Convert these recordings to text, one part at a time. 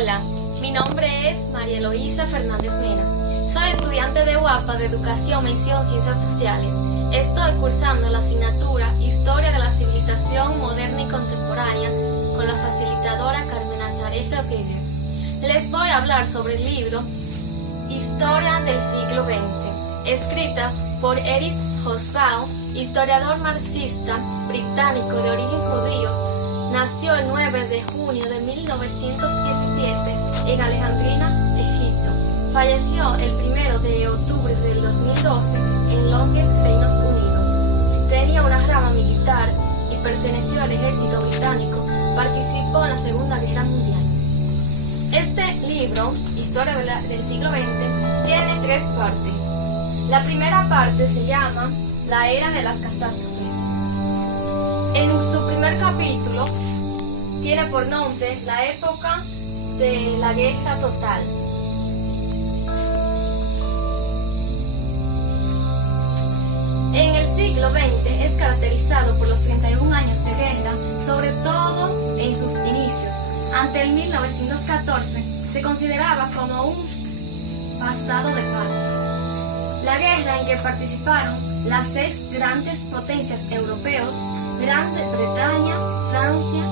Hola, mi nombre es María Eloísa Fernández Mena. Soy estudiante de UAPA de Educación, Mención Ciencias Sociales. Estoy cursando la asignatura Historia de la Civilización Moderna y Contemporánea con la facilitadora Carmen Nazaret Rodríguez. Les voy a hablar sobre el libro Historia del siglo XX, escrita por Erich Hobsbawm, historiador marxista británico de origen judío. Nació el 9 de junio de 1917 en Alejandría, Egipto. Falleció el 1 de octubre del 2012 en Londres, Reinos Unidos. Tenía una rama militar y perteneció al ejército británico. Participó en la Segunda Guerra Mundial. Este libro, Historia del siglo XX, tiene 3 partes. La primera parte se llama La Era de las Catástrofes. En su primer capítulo tiene por nombre La Época de la Guerra Total. En el siglo XX es caracterizado por los 31 años de guerra, sobre todo en sus inicios. Ante el 1914 se consideraba como un pasado de paz. La guerra en que participaron las 6 grandes potencias europeas, Gran Bretaña, Francia,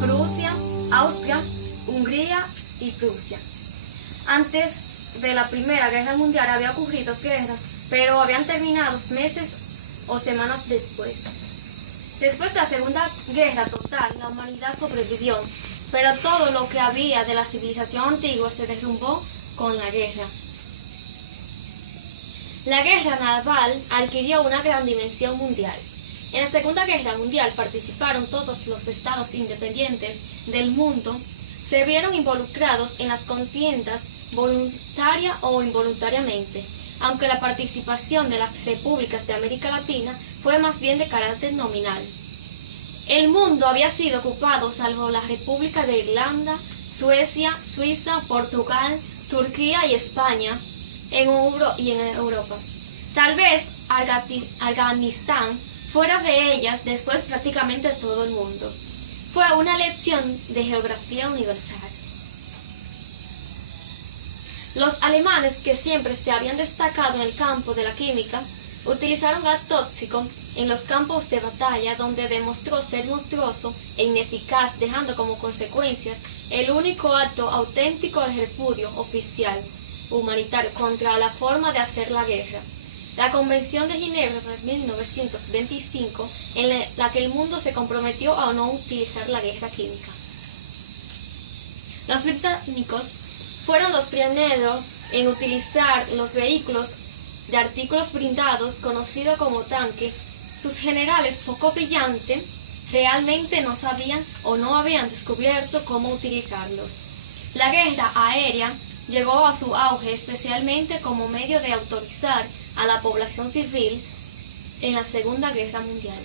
Prusia, Austria, Hungría y Prusia. Antes de la Primera Guerra Mundial había ocurrido guerras, pero habían terminado meses o semanas después. Después de la Segunda Guerra Total, la humanidad sobrevivió, pero todo lo que había de la civilización antigua se derrumbó con la guerra. La guerra naval adquirió una gran dimensión mundial. En la Segunda Guerra Mundial participaron todos los estados independientes del mundo, se vieron involucrados en las contiendas voluntaria o involuntariamente, aunque la participación de las repúblicas de América Latina fue más bien de carácter nominal. El mundo había sido ocupado salvo la República de Irlanda, Suecia, Suiza, Portugal, Turquía y España en Europa. Tal vez Afganistán fuera de ellas después prácticamente todo el mundo. Fue una lección de geografía universal. Los alemanes, que siempre se habían destacado en el campo de la química, utilizaron gas tóxico en los campos de batalla, donde demostró ser monstruoso e ineficaz, dejando como consecuencias el único acto auténtico de repudio oficial humanitario contra la forma de hacer la guerra. La Convención de Ginebra de 1925, en la que el mundo se comprometió a no utilizar la guerra química. Los británicos fueron los pioneros en utilizar los vehículos de artículos blindados conocidos como tanque. Sus generales poco brillantes realmente no sabían o no habían descubierto cómo utilizarlos. La guerra aérea llegó a su auge especialmente como medio de autorizar a la población civil en la Segunda Guerra Mundial.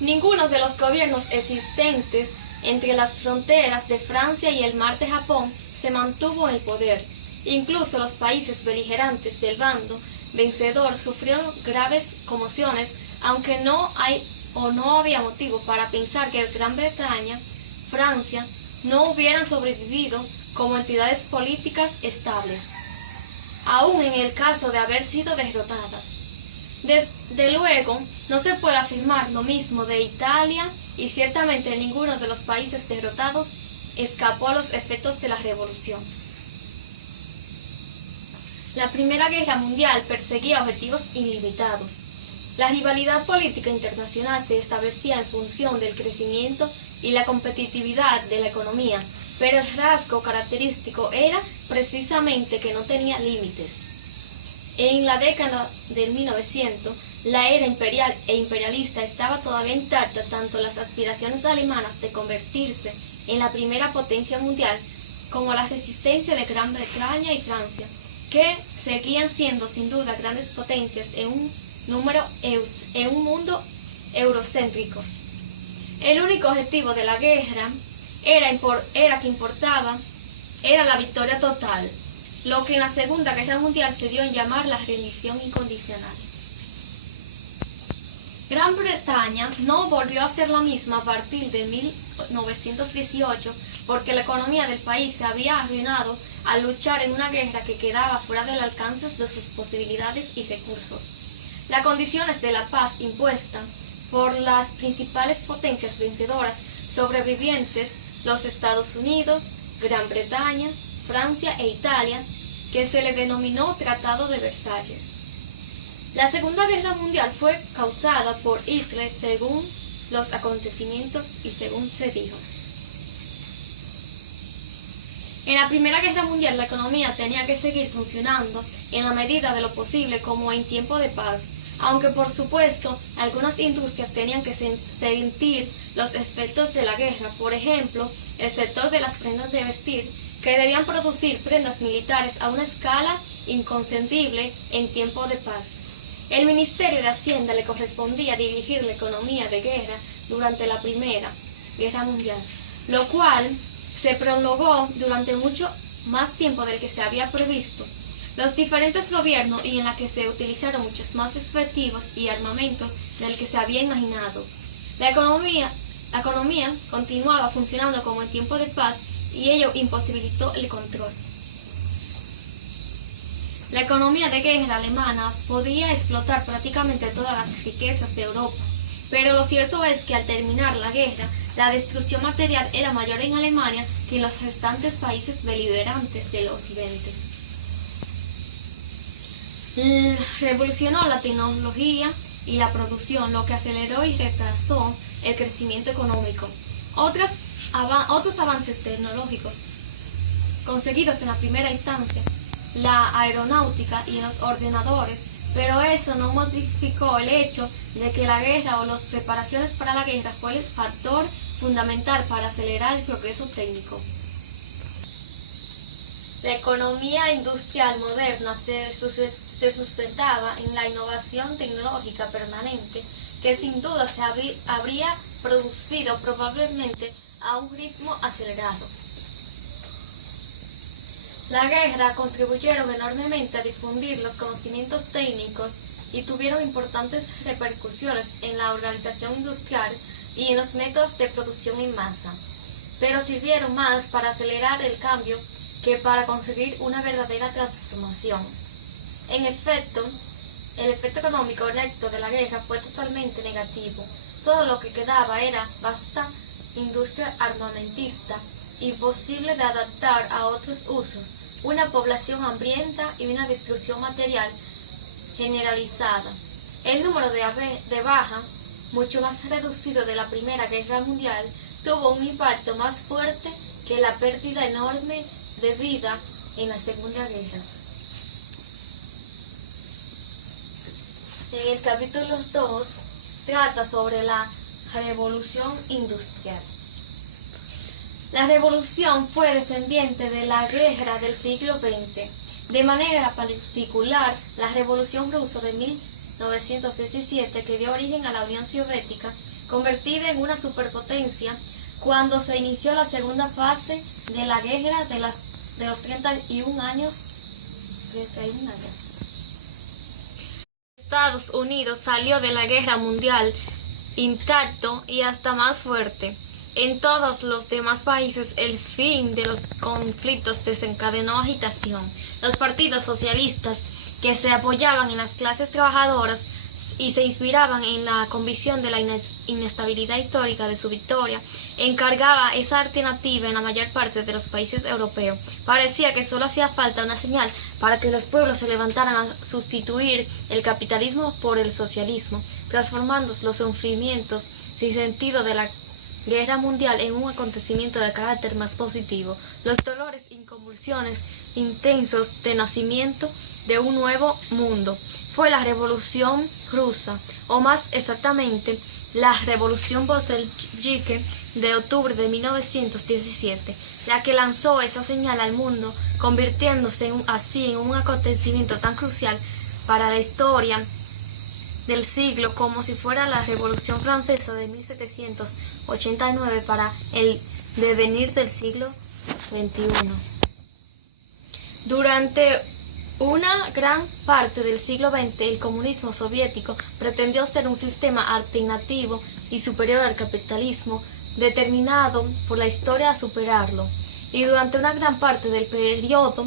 Ninguno de los gobiernos existentes entre las fronteras de Francia y el mar de Japón se mantuvo en el poder. Incluso los países beligerantes del bando vencedor sufrieron graves conmociones, aunque no había motivo para pensar que Gran Bretaña, Francia, no hubieran sobrevivido como entidades políticas estables, aún en el caso de haber sido derrotadas. Desde luego, no se puede afirmar lo mismo de Italia, y ciertamente ninguno de los países derrotados escapó a los efectos de la revolución. La Primera Guerra Mundial perseguía objetivos ilimitados. La rivalidad política internacional se establecía en función del crecimiento y la competitividad de la economía, pero el rasgo característico era precisamente que no tenía límites. En la década del 1900, la era imperial e imperialista estaba todavía intacta, tanto las aspiraciones alemanas de convertirse en la primera potencia mundial como la resistencia de Gran Bretaña y Francia, que seguían siendo sin duda grandes potencias en un mundo eurocéntrico. El único objetivo de la guerra era la victoria total, lo que en la Segunda Guerra Mundial se dio en llamar la rendición incondicional. Gran Bretaña no volvió a ser la misma a partir de 1918 porque la economía del país se había arruinado al luchar en una guerra que quedaba fuera del alcance de sus posibilidades y recursos. Las condiciones de la paz impuestas por las principales potencias vencedoras sobrevivientes, los Estados Unidos, Gran Bretaña, Francia e Italia, que se le denominó Tratado de Versalles. La Segunda Guerra Mundial fue causada por Hitler según los acontecimientos y según se dijo. En la Primera Guerra Mundial la economía tenía que seguir funcionando en la medida de lo posible como en tiempo de paz, aunque por supuesto algunas industrias tenían que sentir los efectos de la guerra, por ejemplo, el sector de las prendas de vestir, que debían producir prendas militares a una escala inconcebible en tiempo de paz. El Ministerio de Hacienda le correspondía dirigir la economía de guerra durante la Primera Guerra Mundial, lo cual se prolongó durante mucho más tiempo del que se había previsto. Los diferentes gobiernos y en la que se utilizaron muchos más efectivos y armamentos del que se había imaginado. La economía continuaba funcionando como en tiempo de paz y ello imposibilitó el control. La economía de guerra alemana podía explotar prácticamente todas las riquezas de Europa, pero lo cierto es que al terminar la guerra, la destrucción material era mayor en Alemania que en los restantes países beligerantes del occidente. Revolucionó la tecnología y la producción, lo que aceleró y retrasó el crecimiento económico. Otros avances tecnológicos conseguidos en la primera instancia, la aeronáutica y los ordenadores, pero eso no modificó el hecho de que la guerra o las preparaciones para la guerra fue el factor fundamental para acelerar el progreso técnico. La economía industrial moderna se sustentaba en la innovación tecnológica permanente, que sin duda se habría producido probablemente a un ritmo acelerado. La guerra contribuyeron enormemente a difundir los conocimientos técnicos y tuvieron importantes repercusiones en la organización industrial y en los métodos de producción en masa, pero sirvieron más para acelerar el cambio que para conseguir una verdadera transformación. En efecto, el efecto económico neto de la guerra fue totalmente negativo. Todo lo que quedaba era vasta industria armamentista, imposible de adaptar a otros usos, una población hambrienta y una destrucción material generalizada. El número de bajas, mucho más reducido de la Primera Guerra Mundial, tuvo un impacto más fuerte que la pérdida enorme de vida en la Segunda Guerra. En el capítulo 2 trata sobre la Revolución Industrial. La revolución fue descendiente de la guerra del siglo XX. De manera particular, la Revolución Rusa de 1917, que dio origen a la Unión Soviética, convertida en una superpotencia, cuando se inició la segunda fase de la guerra de los 31 años. Estados Unidos salió de la guerra mundial intacto y hasta más fuerte. En todos los demás países, el fin de los conflictos desencadenó agitación. Los partidos socialistas, que se apoyaban en las clases trabajadoras y se inspiraban en la convicción de la inestabilidad histórica de su victoria, encargaba esa alternativa en la mayor parte de los países europeos. Parecía que solo hacía falta una señal para que los pueblos se levantaran a sustituir el capitalismo por el socialismo, transformando los sufrimientos sin sentido de la guerra mundial en un acontecimiento de carácter más positivo, los dolores y convulsiones intensos de nacimiento de un nuevo mundo. Fue la Revolución Rusa, o más exactamente, la Revolución Bolchevique de octubre de 1917, la que lanzó esa señal al mundo, convirtiéndose así en un acontecimiento tan crucial para la historia del siglo como si fuera la Revolución Francesa de 1789 para el devenir del siglo XXI. Durante Una gran parte del siglo XX, el comunismo soviético pretendió ser un sistema alternativo y superior al capitalismo, determinado por la historia a superarlo. Y durante una gran parte del periodo,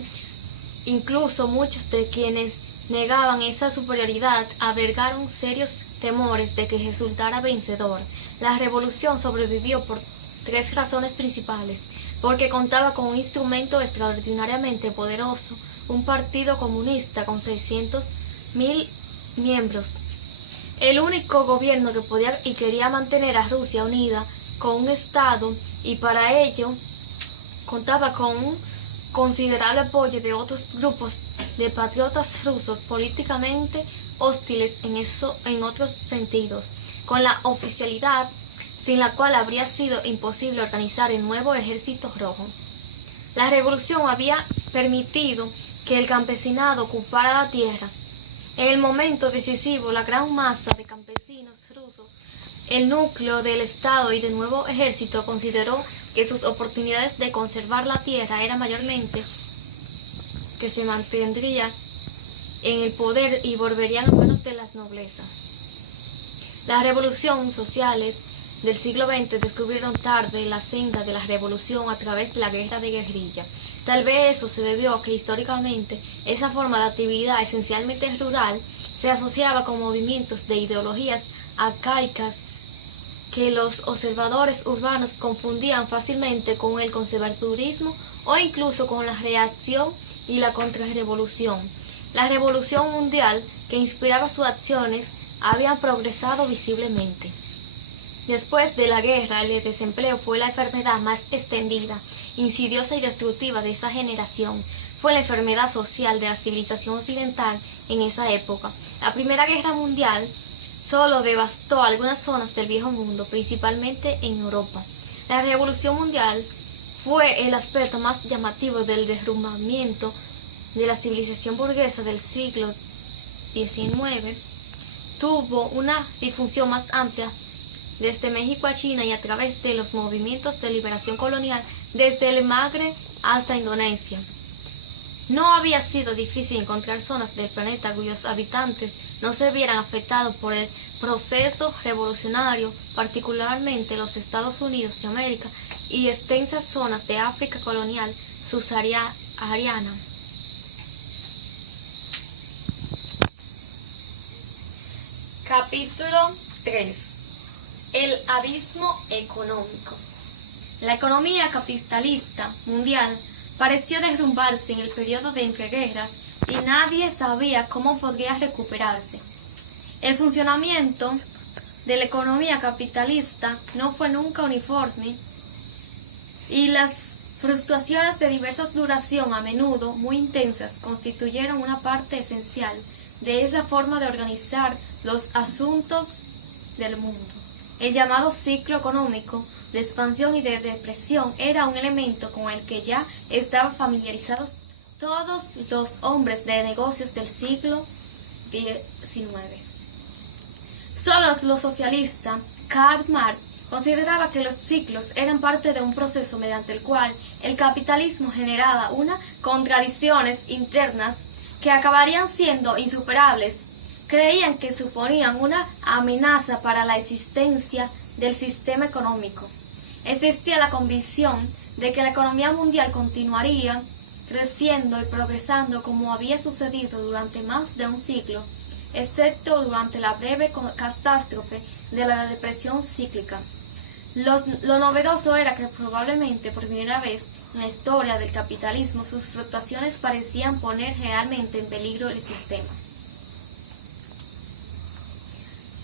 incluso muchos de quienes negaban esa superioridad albergaron serios temores de que resultara vencedor. La revolución sobrevivió por tres razones principales: porque contaba con un instrumento extraordinariamente poderoso, un partido comunista con 600.000 miembros, el único gobierno que podía y quería mantener a Rusia unida con un Estado, y para ello contaba con un considerable apoyo de otros grupos de patriotas rusos políticamente hostiles en otros sentidos, con la oficialidad sin la cual habría sido imposible organizar el nuevo ejército rojo. La revolución había permitido que el campesinado ocupara la tierra. En el momento decisivo, la gran masa de campesinos rusos, el núcleo del Estado y del nuevo ejército, consideró que sus oportunidades de conservar la tierra eran mayormente que se mantendrían en el poder y volverían a manos de las noblezas. Las revoluciones sociales del siglo XX descubrieron tarde la senda de la revolución a través de la guerra de guerrilla. Tal vez eso se debió a que históricamente esa forma de actividad esencialmente rural se asociaba con movimientos de ideologías arcaicas que los observadores urbanos confundían fácilmente con el conservadurismo o incluso con la reacción y la contrarrevolución. La revolución mundial que inspiraba sus acciones había progresado visiblemente. Después de la guerra, el desempleo fue la enfermedad más extendida, insidiosa y destructiva de esa generación. Fue la enfermedad social de la civilización occidental en esa época. La Primera Guerra Mundial solo devastó algunas zonas del Viejo Mundo, principalmente en Europa. La Revolución Mundial fue el aspecto más llamativo del derrumbamiento de la civilización burguesa del siglo XIX. Tuvo una difusión más amplia desde México a China y a través de los movimientos de liberación colonial desde el Magreb hasta Indonesia. No había sido difícil encontrar zonas del planeta cuyos habitantes no se vieran afectados por el proceso revolucionario, particularmente los Estados Unidos de América y extensas zonas de África colonial subsahariana. Capítulo 3. El abismo económico. La economía capitalista mundial pareció derrumbarse en el periodo de entreguerras y nadie sabía cómo podría recuperarse. El funcionamiento de la economía capitalista no fue nunca uniforme y las fluctuaciones de diversa duración, a menudo muy intensas, constituyeron una parte esencial de esa forma de organizar los asuntos del mundo. El llamado ciclo económico de expansión y de depresión era un elemento con el que ya estaban familiarizados todos los hombres de negocios del siglo XIX. Solo los socialistas, Karl Marx, consideraba que los ciclos eran parte de un proceso mediante el cual el capitalismo generaba unas contradicciones internas que acabarían siendo insuperables. Creían que suponían una amenaza para la existencia del sistema económico. Existía la convicción de que la economía mundial continuaría creciendo y progresando como había sucedido durante más de un siglo, excepto durante la breve catástrofe de la depresión cíclica. Lo novedoso era que probablemente por primera vez en la historia del capitalismo sus fluctuaciones parecían poner realmente en peligro el sistema.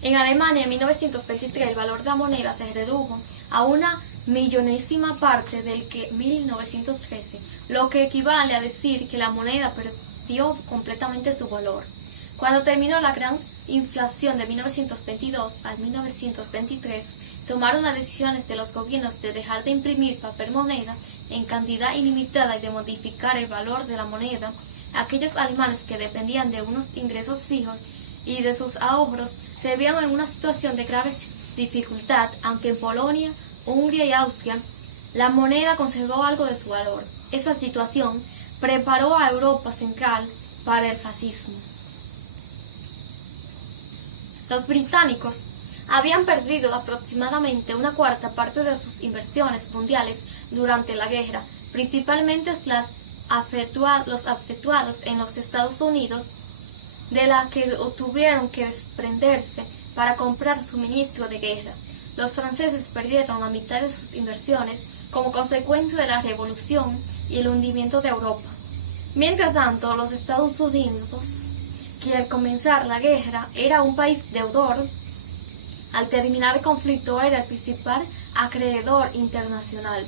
En Alemania, en 1923, el valor de la moneda se redujo a una millonésima parte del que 1913, lo que equivale a decir que la moneda perdió completamente su valor. Cuando terminó la gran inflación de 1922 al 1923, tomaron las decisiones de los gobiernos de dejar de imprimir papel moneda en cantidad ilimitada y de modificar el valor de la moneda. Aquellos alemanes que dependían de unos ingresos fijos y de sus ahorros se vieron en una situación de grave dificultad, aunque en Polonia, Hungría y Austria la moneda conservó algo de su valor. Esa situación preparó a Europa Central para el fascismo. Los británicos habían perdido aproximadamente una cuarta parte de sus inversiones mundiales durante la guerra, principalmente los afectuados en los Estados Unidos, de la que tuvieron que desprenderse para comprar suministro de guerra. Los franceses perdieron la mitad de sus inversiones como consecuencia de la revolución y el hundimiento de Europa. Mientras tanto, los Estados Unidos, que al comenzar la guerra era un país deudor, al terminar el conflicto era el principal acreedor internacional,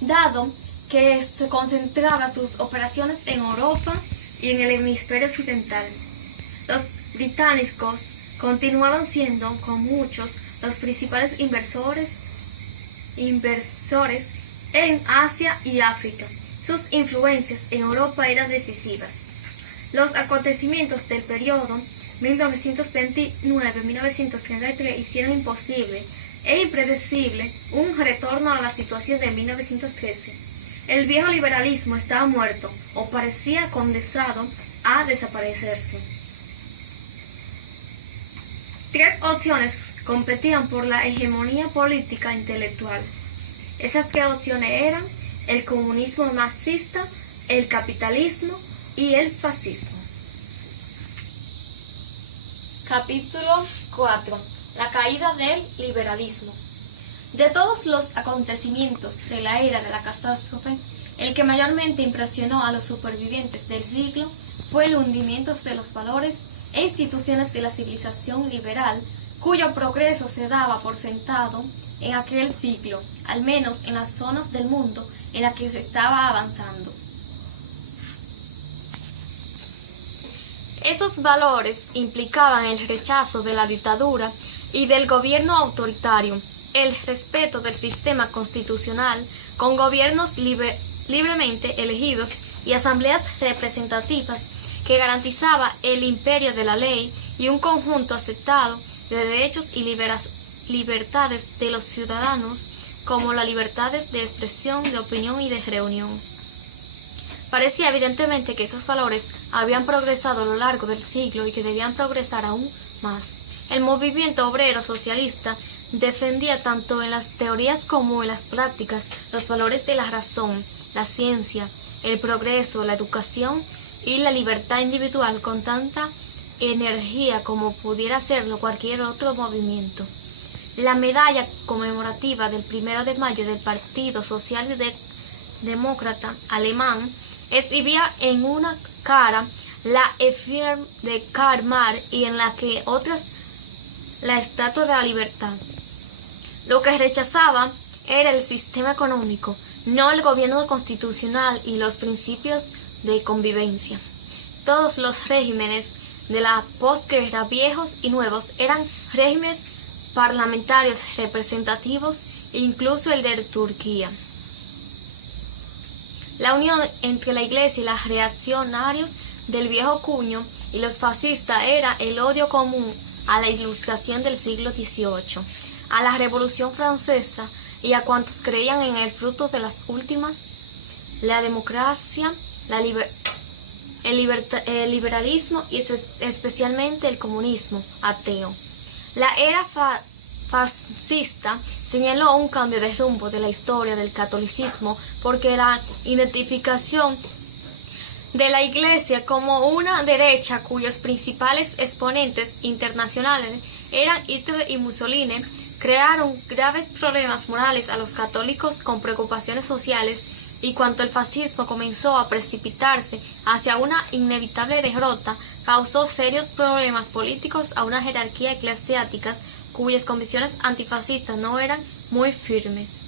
dado que se concentraba sus operaciones en Europa y en el hemisferio occidental. Los británicos continuaban siendo, con muchos, los principales inversores en Asia y África. Sus influencias en Europa eran decisivas. Los acontecimientos del periodo 1929-1933 hicieron imposible e impredecible un retorno a la situación de 1913. El viejo liberalismo estaba muerto o parecía condenado a desaparecerse. Tres opciones competían por la hegemonía política e intelectual. Esas tres opciones eran el comunismo marxista, el capitalismo y el fascismo. Capítulo 4. La caída del liberalismo. De todos los acontecimientos de la era de la catástrofe, el que mayormente impresionó a los supervivientes del siglo fue el hundimiento de los valores e instituciones de la civilización liberal, cuyo progreso se daba por sentado en aquel siglo, al menos en las zonas del mundo en las que se estaba avanzando. Esos valores implicaban el rechazo de la dictadura y del gobierno autoritario, el respeto del sistema constitucional con gobiernos libremente elegidos y asambleas representativas que garantizaba el imperio de la ley y un conjunto aceptado de derechos y libertades de los ciudadanos, como las libertades de expresión, de opinión y de reunión. Parecía evidentemente que esos valores habían progresado a lo largo del siglo y que debían progresar aún más. El movimiento obrero socialista defendía tanto en las teorías como en las prácticas los valores de la razón, la ciencia, el progreso, la educación y la libertad individual con tanta energía como pudiera hacerlo cualquier otro movimiento. La medalla conmemorativa del 1 de mayo del Partido Socialdemócrata Alemán exhibía en una cara la efímera de Karl Marx y en la que otras la Estatua de la Libertad. Lo que rechazaba era el sistema económico, no el gobierno constitucional y los principios de convivencia. Todos los regímenes de la posguerra, viejos y nuevos, eran regímenes parlamentarios representativos, incluso el de Turquía. La unión entre la Iglesia y los reaccionarios del viejo cuño y los fascistas era el odio común a la Ilustración del siglo XVIII, a la Revolución Francesa y a cuantos creían en el fruto de las últimas, la democracia, el liberalismo y especialmente el comunismo ateo. La era fascista señaló un cambio de rumbo de la historia del catolicismo porque la identificación de la Iglesia como una derecha cuyos principales exponentes internacionales eran Hitler y Mussolini crearon graves problemas morales a los católicos con preocupaciones sociales, y cuanto el fascismo comenzó a precipitarse hacia una inevitable derrota, causó serios problemas políticos a una jerarquía eclesiástica cuyas convicciones antifascistas no eran muy firmes.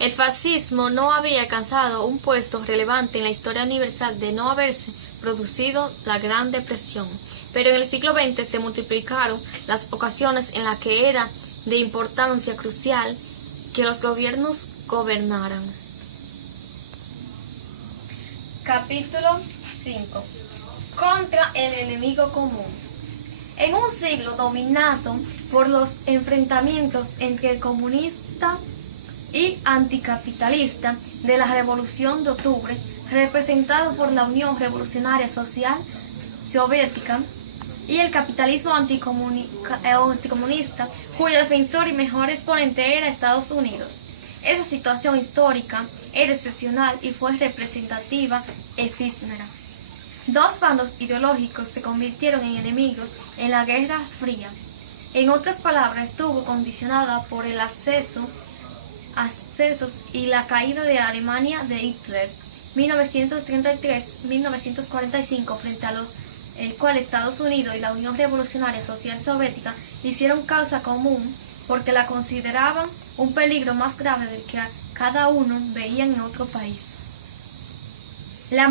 El fascismo no había alcanzado un puesto relevante en la historia universal de no haberse producido la Gran Depresión, pero en el siglo XX se multiplicaron las ocasiones en las que era de importancia crucial que los gobiernos gobernaran. Capítulo 5. Contra el enemigo común. En un siglo dominado por los enfrentamientos entre el comunista y anticapitalista de la Revolución de Octubre, representado por la Unión Revolucionaria Social Soviética, y el capitalismo anticomunista, cuyo defensor y mejor exponente era Estados Unidos. Esa situación histórica era excepcional y fue representativa efímera. Dos bandos ideológicos se convirtieron en enemigos en la Guerra Fría. En otras palabras, estuvo condicionada por el accesos y la caída de Alemania de Hitler, 1933-1945, frente a el cual Estados Unidos y la Unión Revolucionaria Social Soviética hicieron causa común porque la consideraban un peligro más grave del que cada uno veía en otro país. La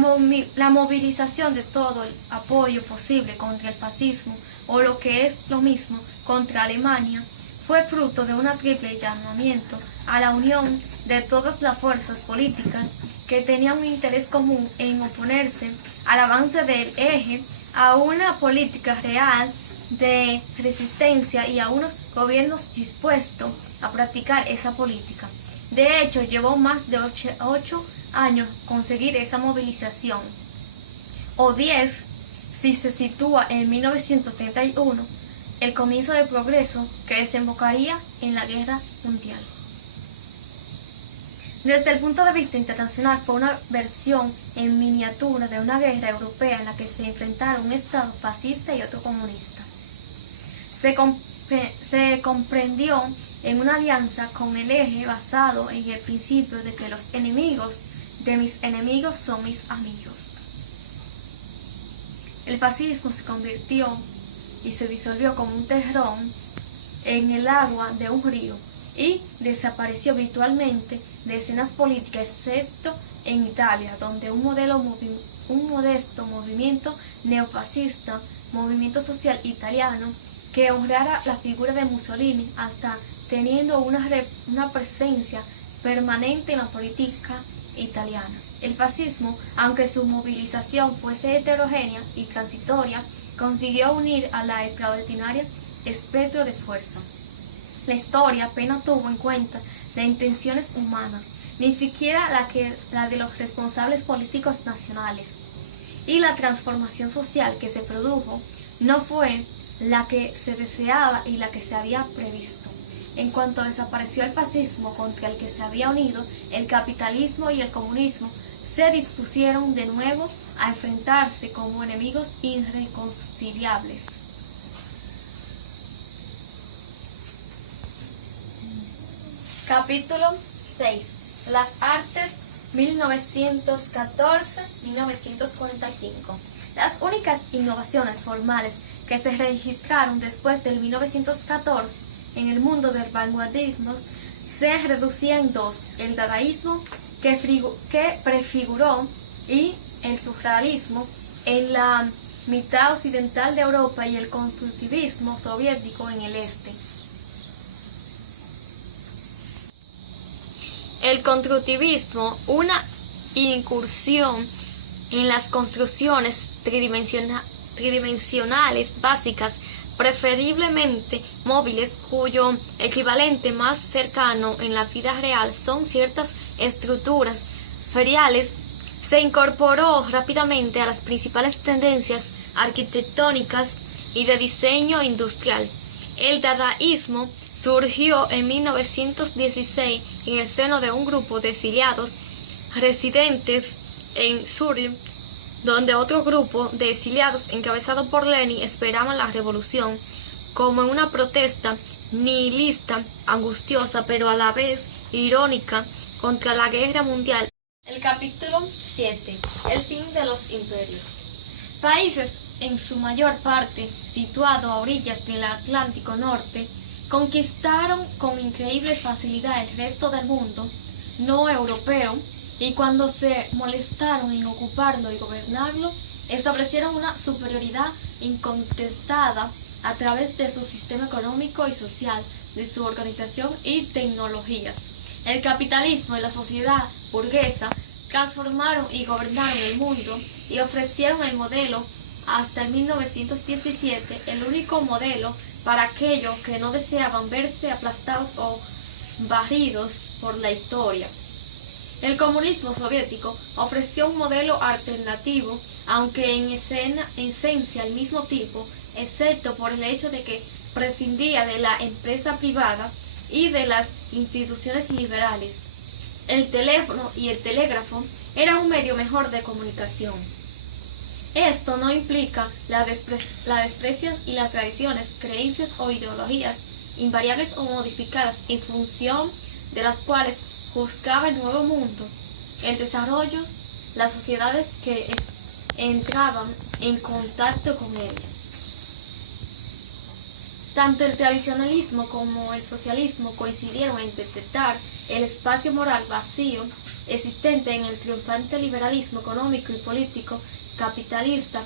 movilización de todo el apoyo posible contra el fascismo, o lo que es lo mismo, contra Alemania, fue fruto de un triple llamamiento a la unión de todas las fuerzas políticas que tenían un interés común en oponerse al avance del eje, a una política real de resistencia y a unos gobiernos dispuestos a practicar esa política. De hecho, llevó más de 8 años conseguir esa movilización, o 10 si se sitúa en 1931, el comienzo del progreso que desembocaría en la Guerra Mundial. Desde el punto de vista internacional, fue una versión en miniatura de una guerra europea en la que se enfrentaron un Estado fascista y otro comunista. Se comprendió en una alianza con el eje basado en el principio de que los enemigos de mis enemigos son mis amigos. El fascismo se convirtió y se disolvió como un terrón en el agua de un río y desapareció virtualmente de escenas políticas, excepto en Italia, donde un modesto movimiento neofascista, movimiento social italiano, que honrara la figura de Mussolini, hasta teniendo una presencia permanente en la política italiana. El fascismo, aunque su movilización fuese heterogénea y transitoria, consiguió unir a la extraordinaria espectro de fuerza. La historia apenas tuvo en cuenta las intenciones humanas, ni siquiera la de los responsables políticos nacionales. Y la transformación social que se produjo no fue la que se deseaba y la que se había previsto. En cuanto desapareció el fascismo contra el que se había unido, el capitalismo y el comunismo se dispusieron de nuevo a enfrentarse como enemigos irreconciliables. Capítulo 6. Las artes 1914-1945. Las únicas innovaciones formales que se registraron después del 1914 en el mundo del vanguardismo se reducían en dos: el dadaísmo, que prefiguró, y el surrealismo en la mitad occidental de Europa, y el constructivismo soviético en el este. El constructivismo, una incursión en las construcciones tridimensionales básicas, preferiblemente móviles, cuyo equivalente más cercano en la vida real son ciertas estructuras feriales, se incorporó rápidamente a las principales tendencias arquitectónicas y de diseño industrial. El dadaísmo surgió en 1916 en el seno de un grupo de exiliados residentes en Zúrich, donde otro grupo de exiliados encabezado por Lenin esperaban la revolución, como en una protesta nihilista, angustiosa, pero a la vez irónica, contra la guerra mundial. El capítulo 7. El fin de los imperios. Países, en su mayor parte situados a orillas del Atlántico Norte, conquistaron con increíble facilidad el resto del mundo no europeo, y cuando se molestaron en ocuparlo y gobernarlo, establecieron una superioridad incontestada a través de su sistema económico y social, de su organización y tecnologías. El capitalismo y la sociedad burguesa transformaron y gobernaron el mundo y ofrecieron el modelo hasta el 1917, el único modelo para aquellos que no deseaban verse aplastados o barridos por la historia. El comunismo soviético ofreció un modelo alternativo, aunque en esencia al mismo tipo, excepto por el hecho de que prescindía de la empresa privada y de las instituciones liberales. El teléfono y el telégrafo eran un medio mejor de comunicación. Esto no implica la desprecio y las tradiciones, creencias o ideologías invariables o modificadas en función de las cuales juzgaba el nuevo mundo, el desarrollo, las sociedades que entraban en contacto con él. Tanto el tradicionalismo como el socialismo coincidieron en detectar el espacio moral vacío existente en el triunfante liberalismo económico y político capitalista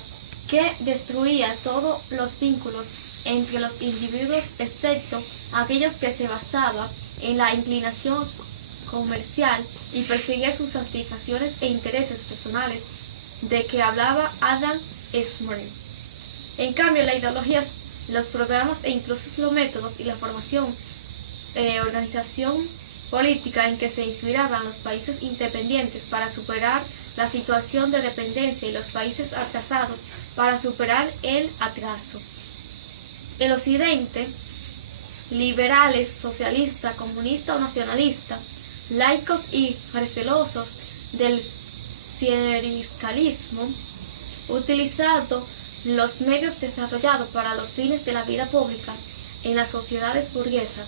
que destruía todos los vínculos entre los individuos excepto aquellos que se basaban en la inclinación comercial y perseguía sus satisfacciones e intereses personales de que hablaba Adam Smith. En cambio, la ideología, los programas e incluso los métodos y la formación, organización política en que se inspiraban los países independientes para superar la situación de dependencia y los países atrasados para superar el atraso. El occidente, liberales, socialistas, comunistas o nacionalistas, laicos y recelosos del clericalismo, utilizando los medios desarrollados para los fines de la vida pública en las sociedades burguesas,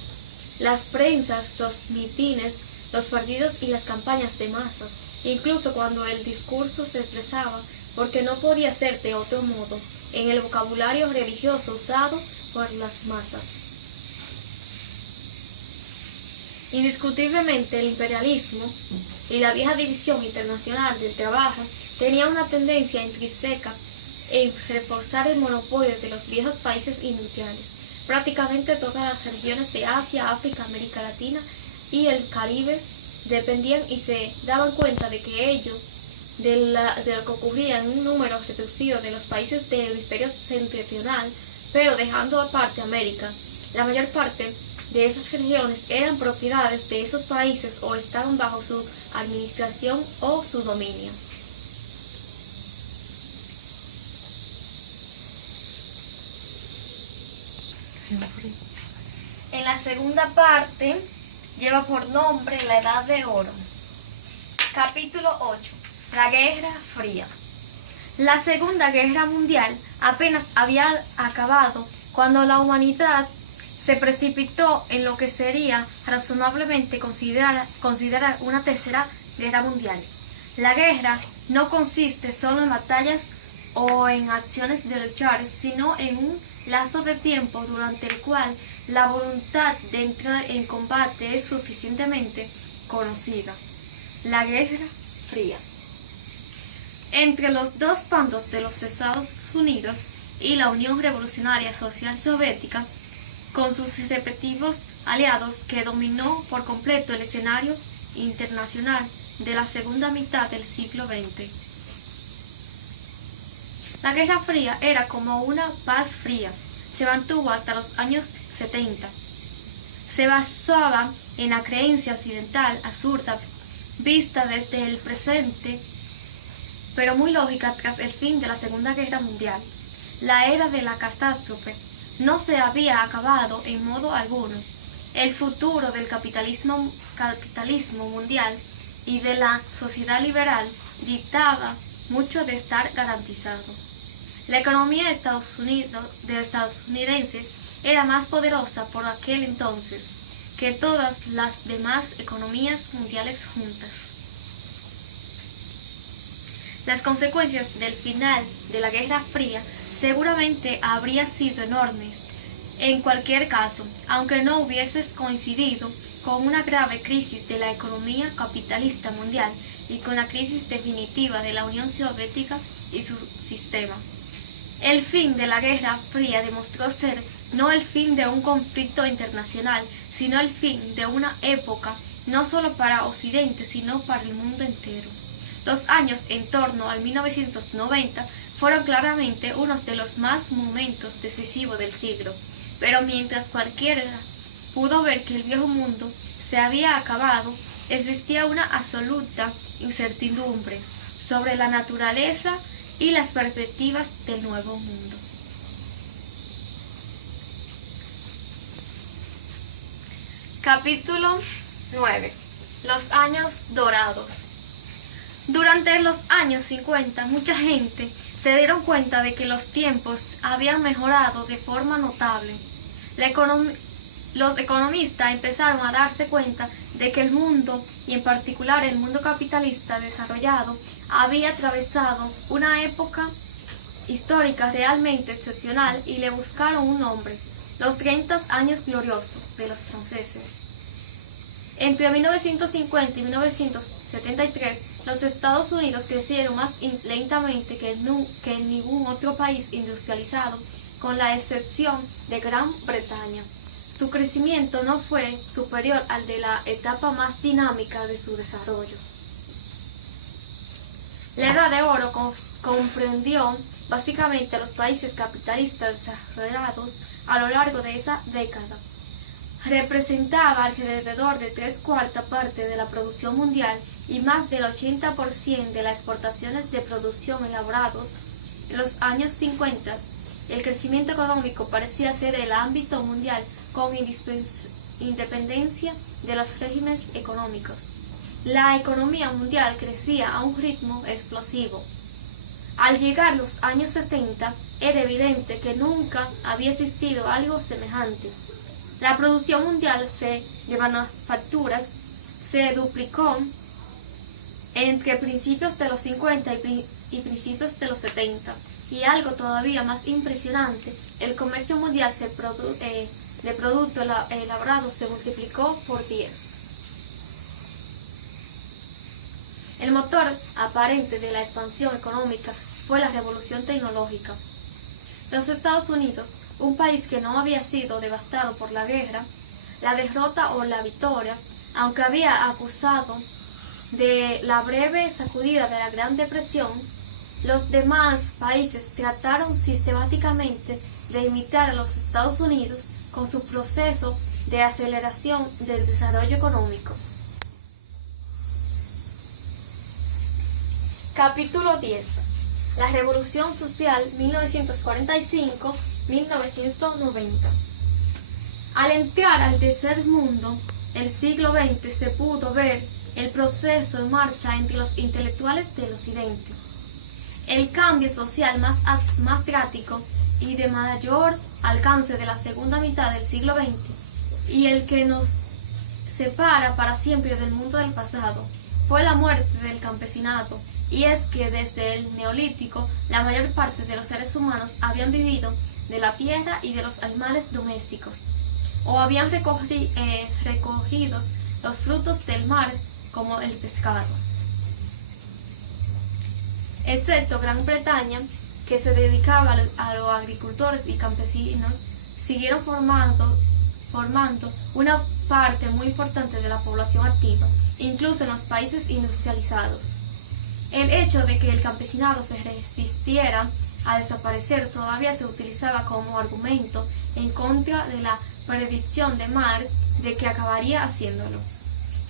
las prensas, los mitines, los partidos y las campañas de masas, incluso cuando el discurso se expresaba, porque no podía ser de otro modo, en el vocabulario religioso usado por las masas. Indiscutiblemente el imperialismo y la vieja división internacional del trabajo tenían una tendencia intrínseca en reforzar el monopolio de los viejos países industriales. Prácticamente todas las regiones de Asia, África, América Latina y el Caribe dependían y se daban cuenta de que ello, de lo que ocurría en un número reducido de los países del hemisferio septentrional, pero dejando aparte América. La mayor parte de esas regiones eran propiedades de esos países o estaban bajo su administración o su dominio. En la segunda parte lleva por nombre La Edad de Oro. Capítulo 8. La Guerra Fría. La Segunda Guerra Mundial apenas había acabado cuando la humanidad se precipitó en lo que sería razonablemente considerar una tercera guerra mundial. La guerra no consiste solo en batallas o en acciones de luchar, sino en un lazo de tiempo durante el cual la voluntad de entrar en combate es suficientemente conocida. La Guerra Fría. Entre los dos bandos de los Estados Unidos y la Unión Revolucionaria Social Soviética, con sus respectivos aliados, que dominó por completo el escenario internacional de la segunda mitad del siglo XX. La Guerra Fría era como una paz fría, se mantuvo hasta los años 70. Se basaba en la creencia occidental absurda, vista desde el presente, pero muy lógica tras el fin de la Segunda Guerra Mundial. La era de la catástrofe no se había acabado en modo alguno. El futuro del capitalismo mundial y de la sociedad liberal dictaba mucho de estar garantizado. La economía de estadounidenses era más poderosa por aquel entonces que todas las demás economías mundiales juntas. Las consecuencias del final de la Guerra Fría seguramente habrían sido enormes. En cualquier caso, aunque no hubiese coincidido con una grave crisis de la economía capitalista mundial y con la crisis definitiva de la Unión Soviética y su sistema. El fin de la Guerra Fría demostró ser no el fin de un conflicto internacional, sino el fin de una época, no solo para Occidente, sino para el mundo entero. Los años en torno al 1990 fueron claramente uno de los más momentos decisivos del siglo, pero mientras cualquiera pudo ver que el viejo mundo se había acabado, existía una absoluta incertidumbre sobre la naturaleza y las perspectivas del nuevo mundo. Capítulo 9. Los años dorados. Durante los años 50, mucha gente se dieron cuenta de que los tiempos habían mejorado de forma notable. Los economistas empezaron a darse cuenta de que el mundo, y en particular el mundo capitalista desarrollado, había atravesado una época histórica realmente excepcional y le buscaron un nombre: los 30 años gloriosos de los franceses. Entre 1950 y 1973, los Estados Unidos crecieron más lentamente que en ningún otro país industrializado, con la excepción de Gran Bretaña. Su crecimiento no fue superior al de la etapa más dinámica de su desarrollo. La Edad de Oro comprendió básicamente a los países capitalistas desarrollados a lo largo de esa década. Representaba alrededor de 3/4 partes de la producción mundial y más del 80% de las exportaciones de producción elaborados. En los años 50, el crecimiento económico parecía ser el ámbito mundial con independencia de los regímenes económicos. La economía mundial crecía a un ritmo explosivo. Al llegar los años 70, era evidente que nunca había existido algo semejante. La producción mundial de manufacturas se duplicó entre principios de los 50 y principios de los 70. Y algo todavía más impresionante, el comercio mundial de productos elaborados se multiplicó por 10. El motor aparente de la expansión económica fue la revolución tecnológica. Los Estados Unidos, un país que no había sido devastado por la guerra, la derrota o la victoria, aunque había acusado de la breve sacudida de la Gran Depresión, los demás países trataron sistemáticamente de imitar a los Estados Unidos con su proceso de aceleración del desarrollo económico. Capítulo 10. La Revolución Social 1945-1990. Al entrar al tercer mundo, el siglo XX, se pudo ver el proceso en marcha entre los intelectuales del Occidente. El cambio social más drástico y de mayor alcance de la segunda mitad del siglo XX, y el que nos separa para siempre del mundo del pasado, fue la muerte del campesinado. Y es que desde el Neolítico, la mayor parte de los seres humanos habían vivido de la tierra y de los animales domésticos, o habían recogido los frutos del mar, como el pescado. Excepto Gran Bretaña, que se dedicaba a los agricultores y campesinos, siguieron formando una parte muy importante de la población activa, incluso en los países industrializados. El hecho de que el campesinado se resistiera a desaparecer todavía se utilizaba como argumento en contra de la predicción de Marx de que acabaría haciéndolo.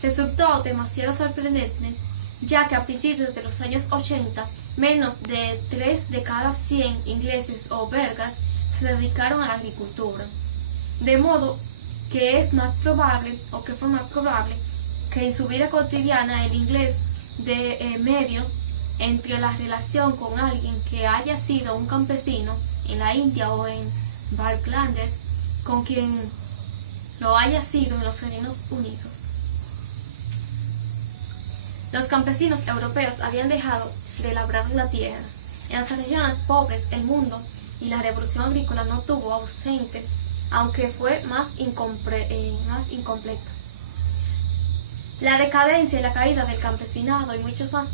Resultó demasiado sorprendente, ya que a principios de los años 80, menos de 3 de cada 100 ingleses o belgas se dedicaron a la agricultura. De modo que fue más probable que en su vida cotidiana el inglés de medio entre la relación con alguien que haya sido un campesino en la India o en Bangladesh con quien lo haya sido en los Estados Unidos. Los campesinos europeos habían dejado de labrar la tierra. En las regiones pobres el mundo y la revolución agrícola no tuvo ausente, aunque fue más incompleta. La decadencia y la caída del campesinado y mucho más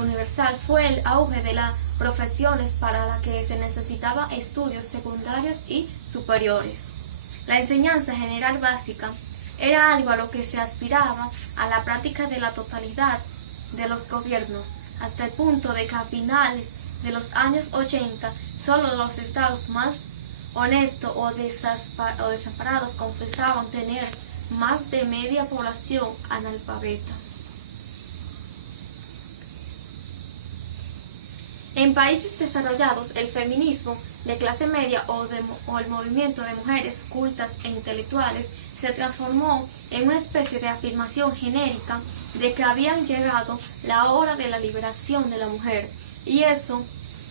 universal fue el auge de las profesiones para las que se necesitaban estudios secundarios y superiores. La enseñanza general básica era algo a lo que se aspiraba a la práctica de la totalidad de los gobiernos, hasta el punto de que a finales de los años 80 solo los estados más honestos o desamparados confesaban tener más de media población analfabeta. En países desarrollados, el feminismo de clase media o el movimiento de mujeres cultas e intelectuales se transformó en una especie de afirmación genérica de que había llegado la hora de la liberación de la mujer. Y eso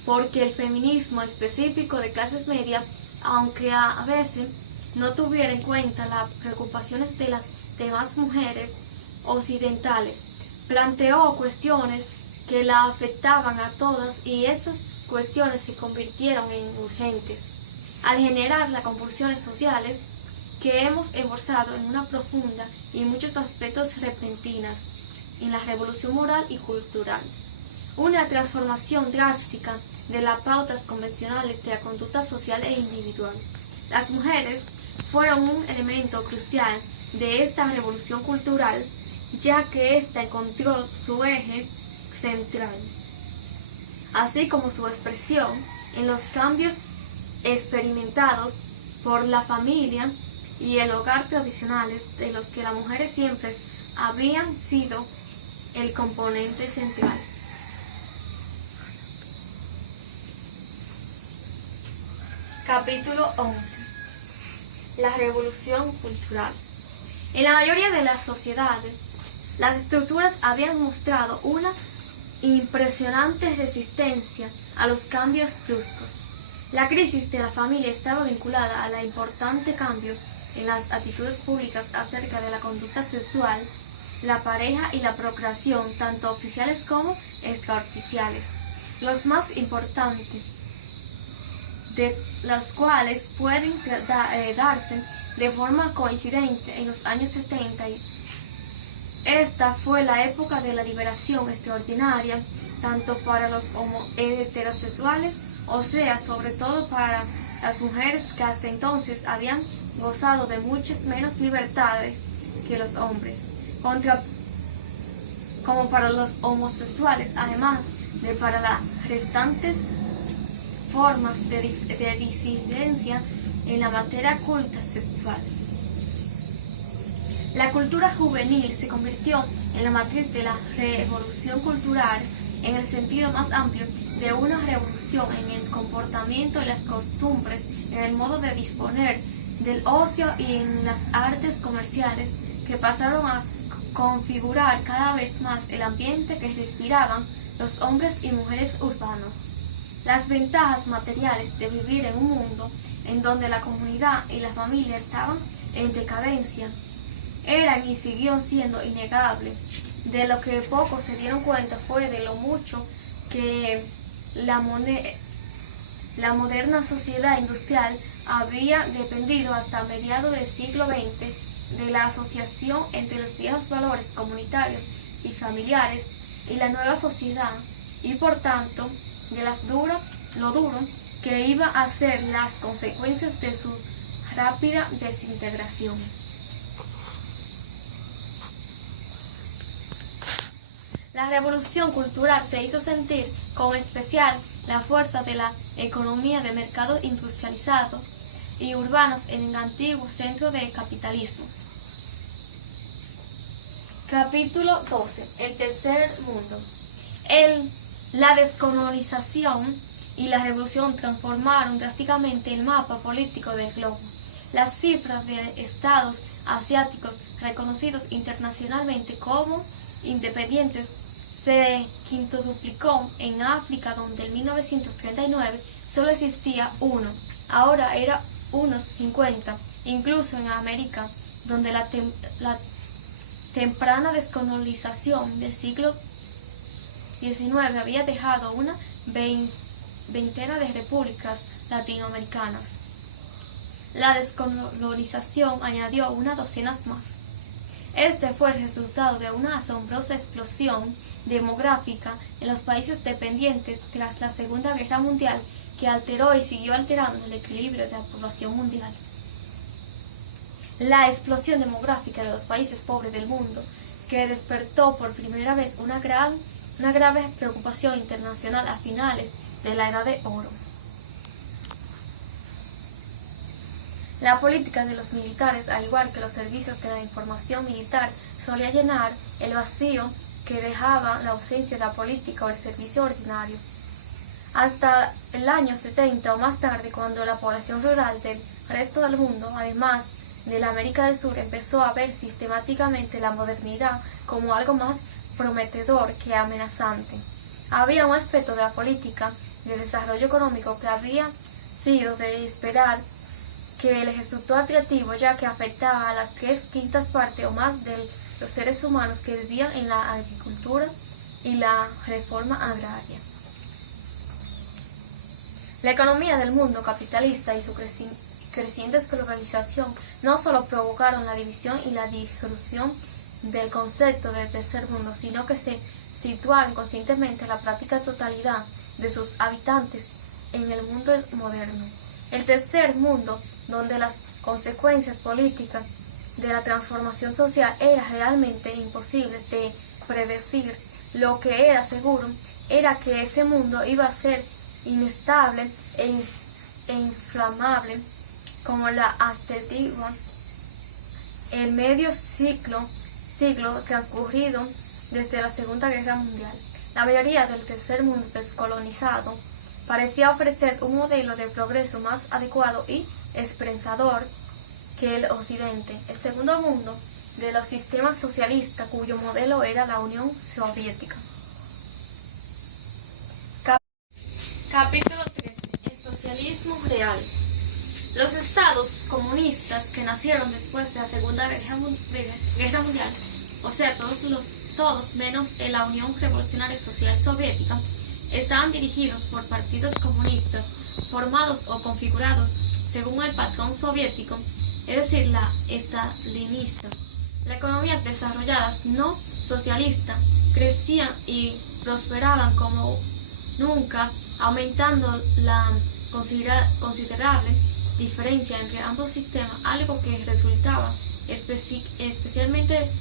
porque el feminismo específico de clases medias, aunque a veces no tuviera en cuenta las preocupaciones de las demás mujeres occidentales, planteó cuestiones que la afectaban a todas, y esas cuestiones se convirtieron en urgentes, al generar las convulsiones sociales que hemos embolsado en una profunda y en muchos aspectos repentinas en la revolución moral y cultural. Una transformación drástica de las pautas convencionales de la conducta social e individual. Las mujeres fueron un elemento crucial de esta revolución cultural, ya que ésta encontró su eje central, así como su expresión en los cambios experimentados por la familia y el hogar tradicionales, de los que las mujeres siempre habían sido el componente central. Capítulo 11. La revolución cultural. En la mayoría de las sociedades, las estructuras habían mostrado una impresionante resistencia a los cambios bruscos. La crisis de la familia estaba vinculada a la importante cambio en las actitudes públicas acerca de la conducta sexual, la pareja y la procreación, tanto oficiales como extraoficiales. Los más importantes de las cuales pueden darse de forma coincidente en los años 70. Esta fue la época de la liberación extraordinaria, tanto para los heterosexuales, o sea, sobre todo para las mujeres que hasta entonces habían gozado de muchas menos libertades que los hombres, como para los homosexuales, además de para las restantes formas de disidencia en la materia culta sexual. La cultura juvenil se convirtió en la matriz de la revolución cultural en el sentido más amplio de una revolución en el comportamiento y las costumbres, en el modo de disponer del ocio y en las artes comerciales, que pasaron a configurar cada vez más el ambiente que respiraban los hombres y mujeres urbanos. Las ventajas materiales de vivir en un mundo en donde la comunidad y la familia estaban en decadencia eran y siguieron siendo innegables. De lo que pocos se dieron cuenta fue de lo mucho que la moderna sociedad industrial había dependido hasta mediados del siglo XX de la asociación entre los viejos valores comunitarios y familiares y la nueva sociedad, y por tanto de lo duro que iba a ser las consecuencias de su rápida desintegración. La revolución cultural se hizo sentir con especial la fuerza de la economía de mercados industrializados y urbanos en el antiguo centro del capitalismo. Capítulo 12. El tercer mundo. La descolonización y la revolución transformaron drásticamente el mapa político del globo. Las cifras de estados asiáticos reconocidos internacionalmente como independientes se quintuplicó. En África, donde en 1939 solo existía uno, ahora era unos 50. Incluso en América, donde la temprana descolonización del siglo XIX había dejado una veintena de repúblicas latinoamericanas. La descolonización añadió unas docenas más. Este fue el resultado de una asombrosa explosión demográfica en los países dependientes tras la Segunda Guerra Mundial, que alteró y siguió alterando el equilibrio de la población mundial. La explosión demográfica de los países pobres del mundo, que despertó por primera vez una grave preocupación internacional a finales de la Edad de Oro. La política de los militares, al igual que los servicios de la información militar, solía llenar el vacío que dejaba la ausencia de la política o el servicio ordinario. Hasta el año 70 o más tarde, cuando la población rural del resto del mundo, además de la América del Sur, empezó a ver sistemáticamente la modernidad como algo más prometedor que amenazante. Había un aspecto de la política de desarrollo económico que había sido de esperar que les resultó atractivo, ya que afectaba a las 3/5 partes o más de los seres humanos que vivían en la agricultura y la reforma agraria. La economía del mundo capitalista y su creciente globalización no solo provocaron la división y la disrupción del concepto de tercer mundo, sino que se situaron conscientemente la práctica totalidad de sus habitantes en el mundo moderno. El tercer mundo, donde las consecuencias políticas de la transformación social eran realmente imposibles de predecir, lo que era seguro era que ese mundo iba a ser inestable e inflamable como la astética. El medio siglo transcurrido desde la Segunda Guerra Mundial, la mayoría del tercer mundo descolonizado parecía ofrecer un modelo de progreso más adecuado y esperanzador que el Occidente. El segundo mundo de los sistemas socialistas, cuyo modelo era la Unión Soviética. Capítulo 13. El socialismo real. Los estados comunistas que nacieron después de la Segunda Guerra Mundial, o sea, todos menos la Unión Revolucionaria Social Soviética, estaban dirigidos por partidos comunistas formados o configurados según el patrón soviético, es decir, la estalinista. Las economías desarrolladas no socialistas crecían y prosperaban como nunca, aumentando la considerable diferencia entre ambos sistemas, algo que resultaba especialmente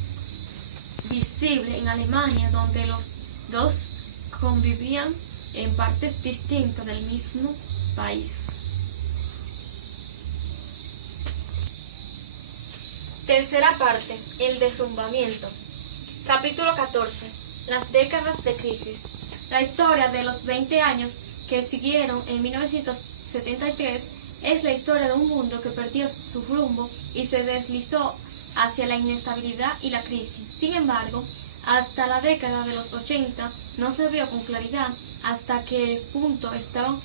visible en Alemania, donde los dos convivían en partes distintas del mismo país. Tercera parte, el derrumbamiento. Capítulo 14. Las décadas de crisis. La historia de los 20 años que siguieron en 1973 es la historia de un mundo que perdió su rumbo y se deslizó hacia la inestabilidad y la crisis. Sin embargo, hasta la década de los 80 no se vio con claridad hasta qué punto estaban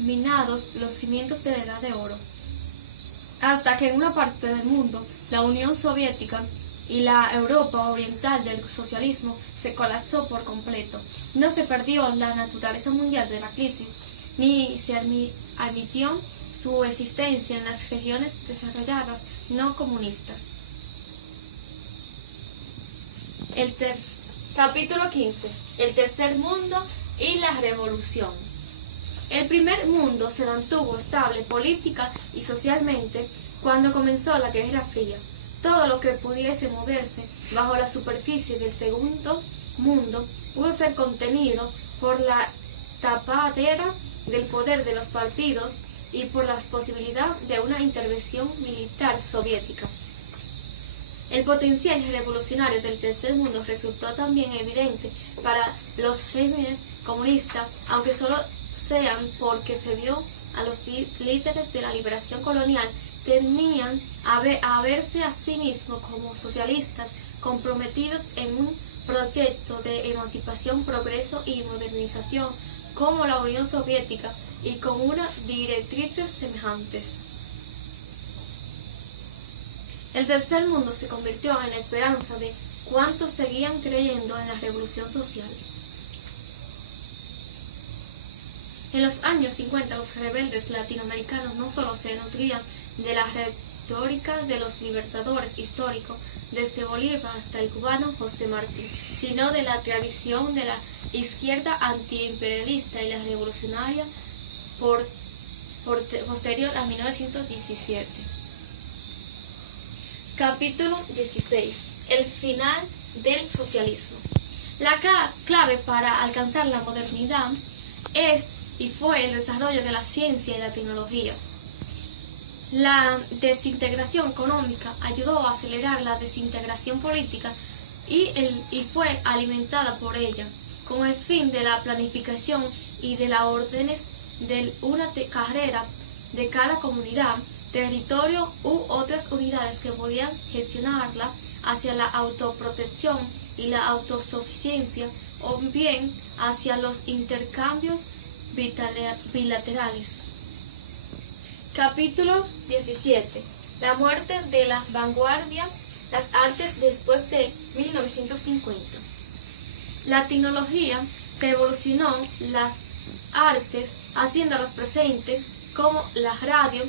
minados los cimientos de la Edad de Oro. Hasta que en una parte del mundo, la Unión Soviética y la Europa oriental del socialismo se colapsó por completo. No se perdió la naturaleza mundial de la crisis, ni se admitió su existencia en las regiones desarrolladas no comunistas. Capítulo 15. El tercer mundo y la revolución. El primer mundo se mantuvo estable política y socialmente cuando comenzó la Guerra Fría. Todo lo que pudiese moverse bajo la superficie del segundo mundo pudo ser contenido por la tapadera del poder de los partidos y por la posibilidad de una intervención militar soviética. El potencial revolucionario del tercer mundo resultó también evidente para los regímenes comunistas, aunque solo sean porque se vio a los líderes de la liberación colonial tenían a verse a sí mismos como socialistas comprometidos en un proyecto de emancipación, progreso y modernización como la Unión Soviética y con unas directrices semejantes. El tercer mundo se convirtió en la esperanza de cuantos seguían creyendo en la revolución social. En los años 50 los rebeldes latinoamericanos no solo se nutrían de la retórica de los libertadores históricos desde Bolívar hasta el cubano José Martí, sino de la tradición de la izquierda antiimperialista y la revolucionaria posterior a 1917. Capítulo 16. El final del socialismo. La clave para alcanzar la modernidad es y fue el desarrollo de la ciencia y la tecnología. La desintegración económica ayudó a acelerar la desintegración política y fue alimentada por ella, con el fin de la planificación y de las órdenes de una carrera de cada comunidad, territorio u otras unidades que podían gestionarla hacia la autoprotección y la autosuficiencia, o bien hacia los intercambios bilaterales. Capítulo 17. La muerte de la vanguardia, las artes después de 1950. La tecnología revolucionó las artes haciéndolas presentes, como la radio,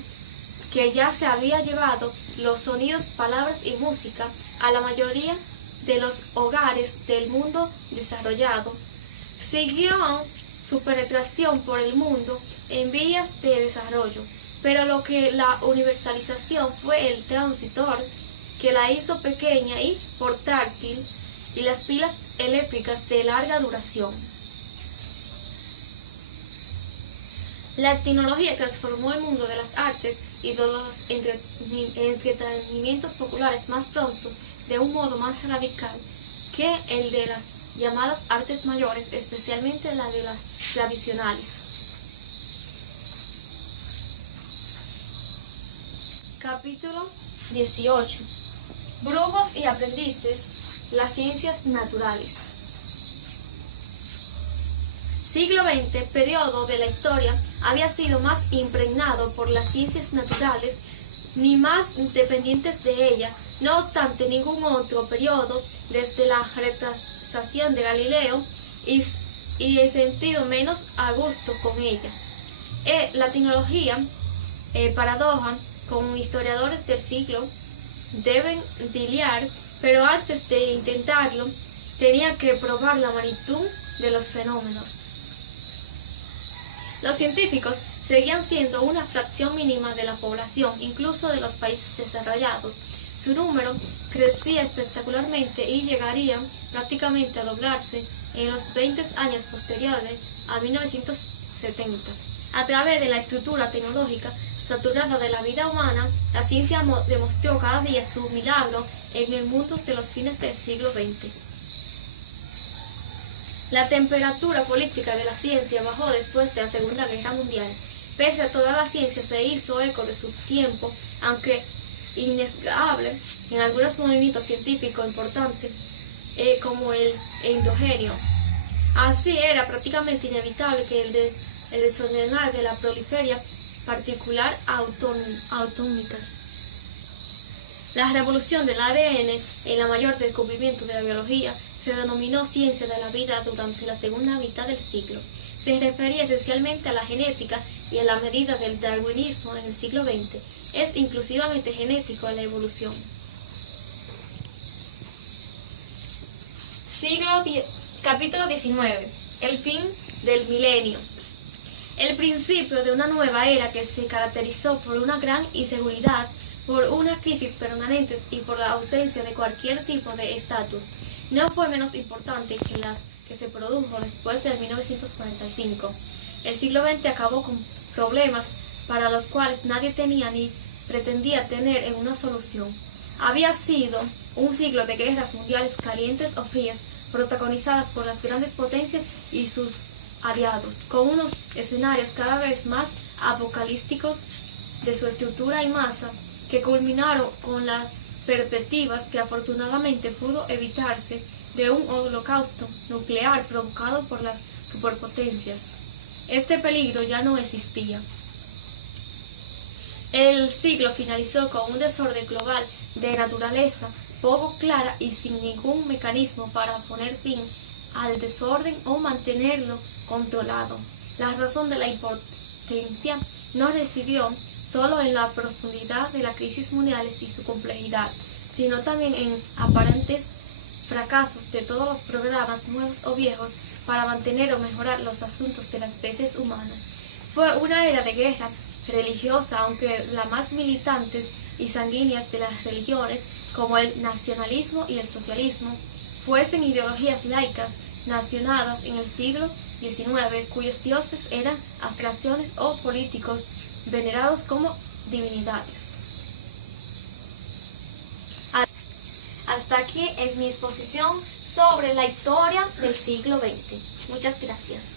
que ya se había llevado los sonidos, palabras y música a la mayoría de los hogares del mundo desarrollado. Siguió su penetración por el mundo en vías de desarrollo, pero lo que la universalización fue el transistor, que la hizo pequeña y portátil, y las pilas eléctricas de larga duración. La tecnología transformó el mundo de las artes y de los entretenimientos populares más pronto de un modo más radical que el de las llamadas artes mayores, especialmente la de las tradicionales. Capítulo 18. Brujos y aprendices, las ciencias naturales. Siglo XX, periodo de la historia, había sido más impregnado por las ciencias naturales, ni más dependientes de ella. No obstante, ningún otro periodo, desde la retrasación de Galileo, y he sentido menos a gusto con ella. La tecnología, paradoja, con historiadores del siglo, deben lidiar, pero antes de intentarlo, tenía que probar la magnitud de los fenómenos. Los científicos seguían siendo una fracción mínima de la población, incluso de los países desarrollados. Su número crecía espectacularmente y llegaría prácticamente a doblarse en los 20 años posteriores a 1970. A través de la estructura tecnológica saturada de la vida humana, la ciencia demostró cada día su milagro en el mundo de los fines del siglo XX. La temperatura política de la ciencia bajó después de la Segunda Guerra Mundial. Pese a toda la ciencia se hizo eco de su tiempo, aunque innegable en algunos movimientos científicos importantes, como el endogenio. Así era prácticamente inevitable que el desordenar de la proliferia particular atómicas. La revolución del ADN, en la mayor descubrimiento de la biología, se denominó ciencia de la vida durante la segunda mitad del siglo. Se refería esencialmente a la genética y a la medida del darwinismo en el siglo XX. Es inclusivamente genético en la evolución. Capítulo 19. El fin del milenio. El principio de una nueva era que se caracterizó por una gran inseguridad, por una crisis permanente y por la ausencia de cualquier tipo de estatus. No fue menos importante que las que se produjo después de 1945. El siglo XX acabó con problemas para los cuales nadie tenía ni pretendía tener una solución. Había sido un siglo de guerras mundiales calientes o frías, protagonizadas por las grandes potencias y sus aliados, con unos escenarios cada vez más apocalípticos de su estructura y masa, que culminaron con las perspectivas que afortunadamente pudo evitarse de un holocausto nuclear provocado por las superpotencias. Este peligro ya no existía. El siglo finalizó con un desorden global de naturaleza poco clara y sin ningún mecanismo para poner fin al desorden o mantenerlo controlado. La razón de la impotencia no residió solo en la profundidad de las crisis mundiales y su complejidad, sino también en aparentes fracasos de todos los programas nuevos o viejos para mantener o mejorar los asuntos de las especies humanas. Fue una era de guerra religiosa, aunque las más militantes y sanguíneas de las religiones, como el nacionalismo y el socialismo, fuesen ideologías laicas nacionadas en el siglo XIX, cuyos dioses eran abstracciones o políticos venerados como divinidades. Hasta aquí es mi exposición sobre la historia del siglo XX. Muchas gracias.